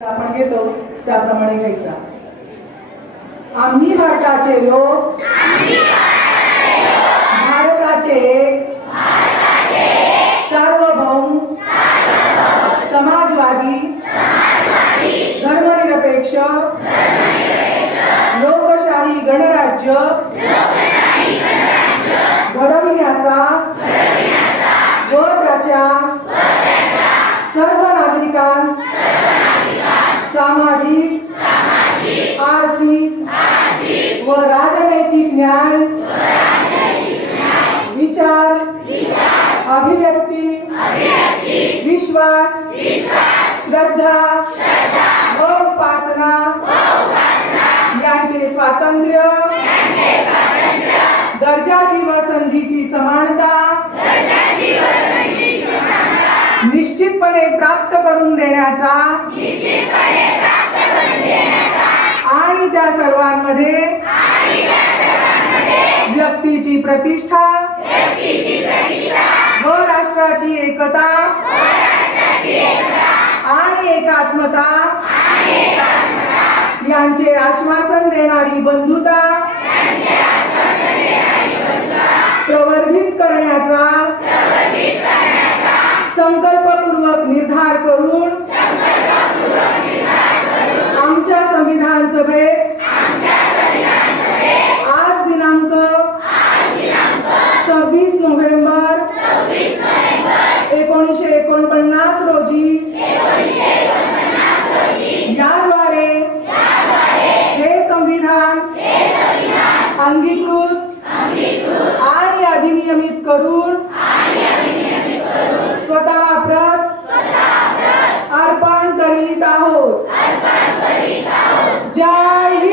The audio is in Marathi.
आपण घेतो त्याप्रमाणे घ्यायचा। आम्ही भारताचे लोक, भारताचे सार्वभौम समाजवादी धर्मनिरपेक्ष लोकशाही गणराज्य घडविण्याचा व त्याच्या सर्व नागरिकांस सामाजिक, आर्थिक व राजनैतिक न्याय, विचार, अभिव्यक्ती, विश्वास, श्रद्धा व उपासना यांचे स्वातंत्र्य, दर्जाची व संधीची समानता निश्चितपणे प्राप्त करून देण्याचा आणि त्या सर्वांमध्ये व्यक्तीची प्रतिष्ठा व राष्ट्राची एकता आणि एकात्मता यांचे आश्वासन देणारी बंधुता प्रवर्धित करण्याचा संकल्पपूर्वक निर्धार करून आमच्या संविधान सभेत आज दिनांक 26 नोव्हेंबर 1949 रोजी याद्वारे हे संविधान अंगीकृत आणि अधिनियमित करून स्वतः प्रत अर्पण करीत आहोत। जय